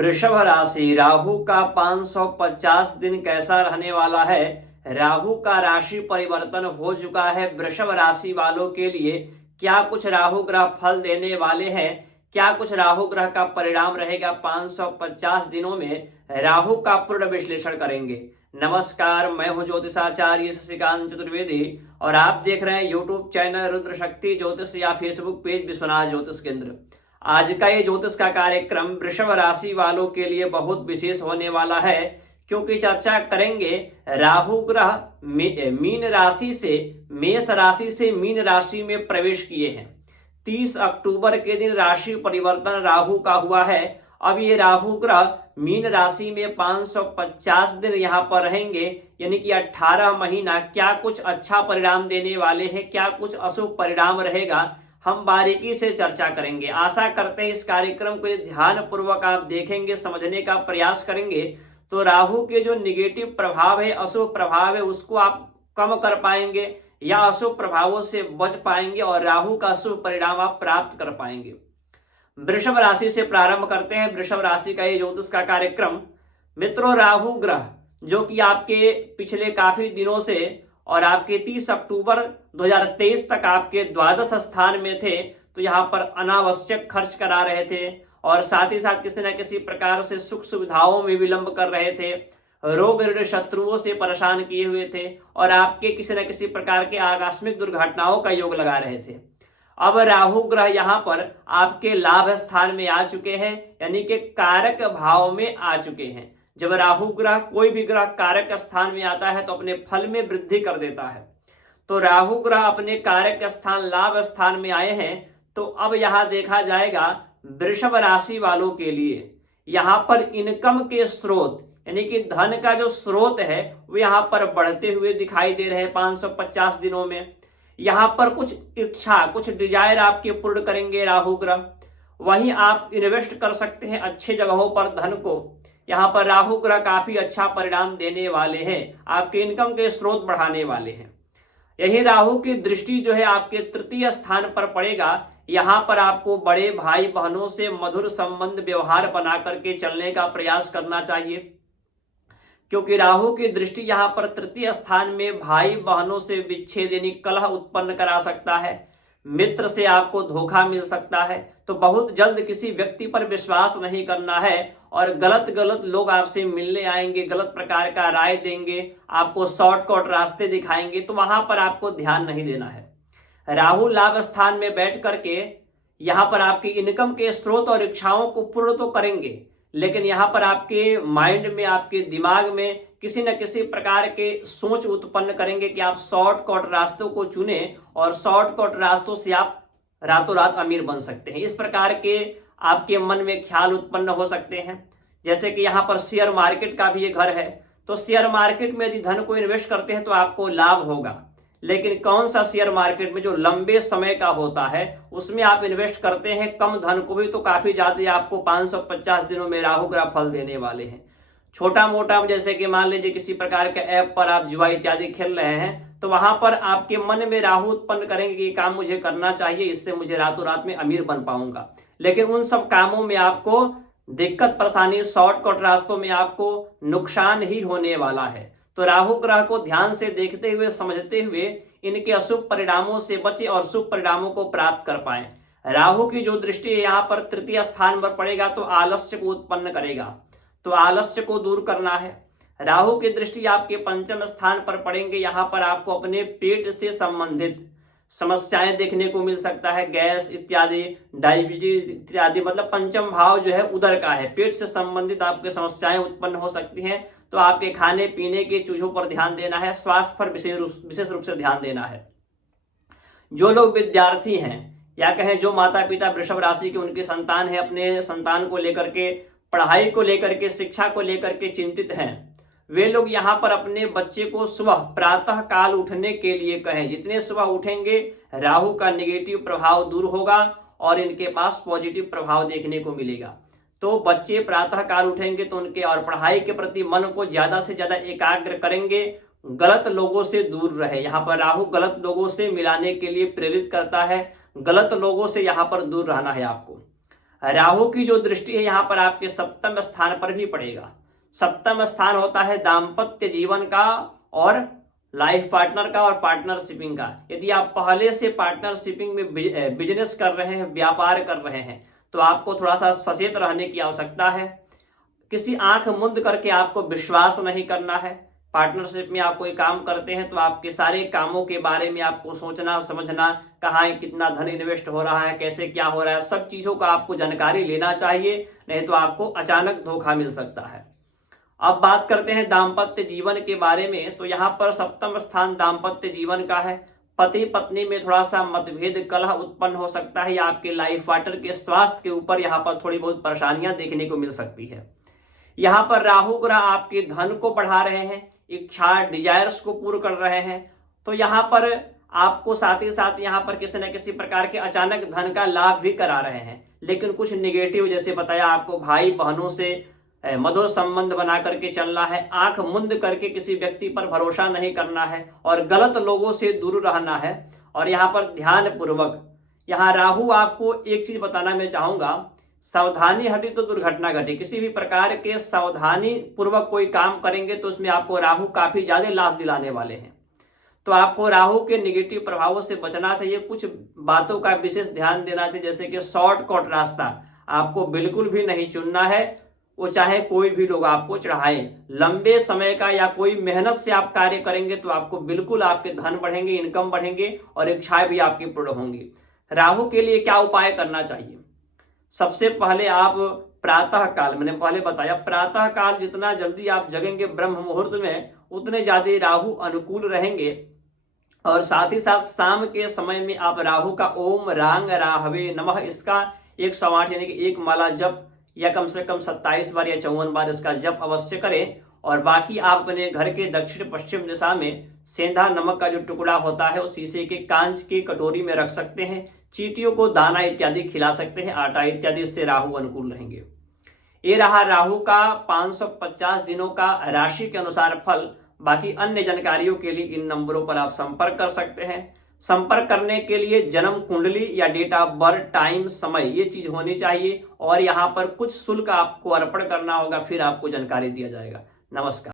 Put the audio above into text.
वृषभ राशि, राहु का 550 दिन कैसा रहने वाला है। राहु का राशि परिवर्तन हो चुका है। वृषभ राशि वालों के लिए क्या कुछ राहु ग्रह फल देने वाले हैं, क्या कुछ राहु ग्रह का परिणाम रहेगा 550 दिनों में, राहु का पूर्ण विश्लेषण करेंगे। नमस्कार, मैं हूं ज्योतिषाचार्य शशिकांत चतुर्वेदी और आप देख रहे हैं यूट्यूब चैनल रुद्र शक्ति ज्योतिष या फेसबुक पेज विश्वनाथ ज्योतिष केंद्र। आज का ये ज्योतिष का कार्यक्रम वृषभ राशि वालों के लिए बहुत विशेष होने वाला है, क्योंकि चर्चा करेंगे राहु ग्रह मीन राशि से मेष राशि से मीन राशि में प्रवेश किए हैं। 30 अक्टूबर के दिन राशि परिवर्तन राहु का हुआ है। अब ये राहु ग्रह मीन राशि में 550 दिन यहाँ पर रहेंगे, यानी कि 18 महीना। क्या कुछ अच्छा परिणाम देने वाले हैं, क्या कुछ अशुभ परिणाम रहेगा, हम बारीकी से चर्चा करेंगे। आशा करते हैं इस कार्यक्रम को ध्यान पूर्वक आप देखेंगे, समझने का प्रयास करेंगे तो राहु के जो निगेटिव प्रभाव है, अशुभ प्रभाव है, उसको आप कम कर पाएंगे या अशुभ प्रभावों से बच पाएंगे और राहु का शुभ परिणाम आप प्राप्त कर पाएंगे। वृषभ राशि से प्रारंभ करते हैं वृषभ राशि का ये ज्योतिष का कार्यक्रम। मित्रों, राहु ग्रह जो कि आपके पिछले काफी दिनों से और आपके 30 अक्टूबर 2023 तक आपके द्वादश स्थान में थे, तो यहाँ पर अनावश्यक खर्च करा रहे थे और साथ ही साथ किसी न किसी प्रकार से सुख सुविधाओं में विलंब कर रहे थे, रोग ऋण शत्रुओं से परेशान किए हुए थे और आपके किसी न किसी प्रकार के आकस्मिक दुर्घटनाओं का योग लगा रहे थे। अब राहु ग्रह यहाँ पर आपके लाभ स्थान में आ चुके हैं, यानी कि कारक भाव में आ चुके हैं। जब राहु ग्रह, कोई भी ग्रह कारक स्थान में आता है तो अपने फल में वृद्धि कर देता है। तो राहु ग्रह अपने कारक स्थान लाभ स्थान में आए हैं, तो अब यहां देखा जाएगा वृषभ राशि वालों के लिए यहां पर इनकम के स्रोत, यानी कि धन का जो स्रोत है वो यहां पर बढ़ते हुए दिखाई दे रहे हैं 550 दिनों में। यहां पर कुछ इच्छा, कुछ डिजायर आपके पूर्ण करेंगे राहु ग्रह। वहीं आप इन्वेस्ट कर सकते हैं अच्छे जगहों पर धन को। यहाँ पर राहु ग्रह काफी अच्छा परिणाम देने वाले हैं, आपके इनकम के स्रोत बढ़ाने वाले हैं। यही राहु की दृष्टि जो है आपके तृतीय स्थान पर पड़ेगा। यहाँ पर आपको बड़े भाई बहनों से मधुर संबंध व्यवहार बना करके चलने का प्रयास करना चाहिए, क्योंकि राहु की दृष्टि यहाँ पर तृतीय स्थान में भाई बहनों से विच्छेद यानी कलह उत्पन्न करा सकता है। मित्र से आपको धोखा मिल सकता है, तो बहुत जल्द किसी व्यक्ति पर विश्वास नहीं करना है और गलत लोग आपसे मिलने आएंगे, गलत प्रकार का राय देंगे, आपको शॉर्टकट रास्ते दिखाएंगे, तो वहां पर आपको ध्यान नहीं देना है। राहु लाभ स्थान में बैठ करके यहाँ पर आपकी इनकम के स्रोत और इच्छाओं को पूर्ण तो करेंगे, लेकिन यहाँ पर आपके माइंड में, आपके दिमाग में किसी न किसी प्रकार के सोच उत्पन्न करेंगे कि आप शॉर्टकट रास्तों को चुने और शॉर्टकट रास्तों से आप रातों रात अमीर बन सकते हैं। इस प्रकार के आपके मन में ख्याल उत्पन्न हो सकते हैं। जैसे कि यहाँ पर शेयर मार्केट का भी ये घर है, तो शेयर मार्केट में यदि धन को इन्वेस्ट करते हैं तो आपको लाभ होगा, लेकिन कौन सा शेयर मार्केट में जो लंबे समय का होता है उसमें आप इन्वेस्ट करते हैं कम धन को भी, तो काफी ज्यादा आपको 550 दिनों में राहु ग्रह फल देने वाले हैं। छोटा मोटा जैसे कि मान लीजिए किसी प्रकार के ऐप पर आप जुआ इत्यादि खेल रहे हैं, तो वहां पर आपके मन में राहु उत्पन्न करेंगे कि काम मुझे करना चाहिए, इससे मुझे रातों रात में अमीर बन पाऊंगा, लेकिन उन सब कामों में आपको दिक्कत परेशानी, शॉर्टकट रास्तों में आपको नुकसान ही होने वाला है। तो राहु ग्रह को ध्यान से देखते हुए, समझते हुए इनके अशुभ परिणामों से बचे और शुभ परिणामों को प्राप्त कर पाए। राहु की जो दृष्टि यहाँ पर तृतीय स्थान पर पड़ेगा तो आलस्य को उत्पन्न करेगा, तो आलस्य को दूर करना है। राहु की दृष्टि आपके पंचम स्थान पर पड़ेंगे, यहाँ पर आपको अपने पेट से संबंधित समस्याएं देखने को मिल सकता है, गैस इत्यादि, डायबिटीज इत्यादि, मतलब पंचम भाव जो है उदर का है, पेट से संबंधित आपके समस्याएं उत्पन्न हो सकती हैं। तो आपके खाने पीने के चीजों पर ध्यान देना है, स्वास्थ्य पर विशेष रूप से ध्यान देना है। जो लोग विद्यार्थी हैं या कहें जो माता पिता वृषभ राशि के उनके संतान है, अपने संतान को लेकर के, पढ़ाई को लेकर के, शिक्षा को लेकर के चिंतित हैं, वे लोग यहाँ पर अपने बच्चे को सुबह प्रातः काल उठने के लिए कहें। जितने सुबह उठेंगे राहु का नेगेटिव प्रभाव दूर होगा और इनके पास पॉजिटिव प्रभाव देखने को मिलेगा। तो बच्चे प्रातः काल उठेंगे तो उनके और पढ़ाई के प्रति मन को ज्यादा से ज्यादा एकाग्र करेंगे, गलत लोगों से दूर रहे। यहाँ पर राहु गलत लोगों से मिलाने के लिए प्रेरित करता है, गलत लोगों से यहाँ पर दूर रहना है आपको। राहु की जो दृष्टि है यहाँ पर आपके सप्तम स्थान पर भी पड़ेगा। सप्तम स्थान होता है दाम्पत्य जीवन का और लाइफ पार्टनर का और पार्टनरशिपिंग का। यदि आप पहले से पार्टनरशिपिंग में बिजनेस कर रहे हैं, व्यापार कर रहे हैं, तो आपको थोड़ा सा सचेत रहने की आवश्यकता है। किसी आंख मुंद करके आपको विश्वास नहीं करना है। पार्टनरशिप में आप कोई काम करते हैं तो आपके सारे कामों के बारे में आपको सोचना समझना, कहाँ कितना धन इन्वेस्ट हो रहा है, कैसे क्या हो रहा है, सब चीजों का आपको जानकारी लेना चाहिए, नहीं तो आपको अचानक धोखा मिल सकता है। अब बात करते हैं दाम्पत्य जीवन के बारे में। तो यहाँ पर सप्तम स्थान दाम्पत्य जीवन का है। पति पत्नी में थोड़ा सा मतभेद कलह उत्पन्न हो सकता है या आपके लाइफ पार्टनर के स्वास्थ्य के ऊपर यहाँ पर थोड़ी बहुत परेशानियां देखने को मिल सकती है। यहाँ पर राहु ग्रह आपके धन को बढ़ा रहे हैं, इच्छा डिजायर्स को पूर्ण कर रहे हैं। तो यहाँ पर आपको साथ ही साथ यहाँ पर किसी न किसी प्रकार के अचानक धन का लाभ भी करा रहे हैं। लेकिन कुछ निगेटिव, जैसे बताया आपको, भाई बहनों से मधुर संबंध बना करके चलना है, आंख मुंद करके किसी व्यक्ति पर भरोसा नहीं करना है और गलत लोगों से दूर रहना है। और यहाँ पर ध्यान पूर्वक, यहाँ राहु आपको एक चीज बताना मैं चाहूंगा, सावधानी हटी तो दुर्घटना घटी। किसी भी प्रकार के सावधानी पूर्वक कोई काम करेंगे तो उसमें आपको राहु काफी ज्यादा लाभ दिलाने वाले हैं। तो आपको राहु के निगेटिव प्रभावों से बचना चाहिए। कुछ बातों का विशेष ध्यान देना चाहिए, जैसे कि शॉर्टकट रास्ता आपको बिल्कुल भी नहीं चुनना है, वो चाहे कोई भी लोग आपको चढ़ाए। लंबे समय का या कोई मेहनत से आप कार्य करेंगे तो आपको बिल्कुल आपके धन बढ़ेंगे, इनकम बढ़ेंगे और इच्छाएं भी आपकी पूर्ण होंगी। राहु के लिए क्या उपाय करना चाहिए? सबसे पहले आप प्रातः काल, मैंने पहले बताया, प्रातः काल जितना जल्दी आप जगेंगे ब्रह्म मुहूर्त में, उतने ज्यादा राहु अनुकूल रहेंगे। और साथ ही साथ शाम के समय में आप राहु का ओम रांग राहवे नमः इसका 108 यानी कि एक माला जप या कम से कम 27 बार या 54 बार इसका जप अवश्य करें। और बाकी आप अपने घर के दक्षिण पश्चिम दिशा में सेंधा नमक का जो टुकड़ा होता है वो शीशे के कांच की कटोरी में रख सकते हैं। चींटियों को दाना इत्यादि खिला सकते हैं, आटा इत्यादि, इससे राहु अनुकूल रहेंगे। ये रहा राहु का 550 दिनों का राशि के अनुसार फल। बाकी अन्य जानकारियों के लिए इन नंबरों पर आप संपर्क कर सकते हैं। संपर्क करने के लिए जन्म कुंडली या डेट ऑफ बर्थ, टाइम, समय, ये चीज होनी चाहिए और यहाँ पर कुछ शुल्क आपको अर्पण करना होगा, फिर आपको जानकारी दिया जाएगा। नमस्कार।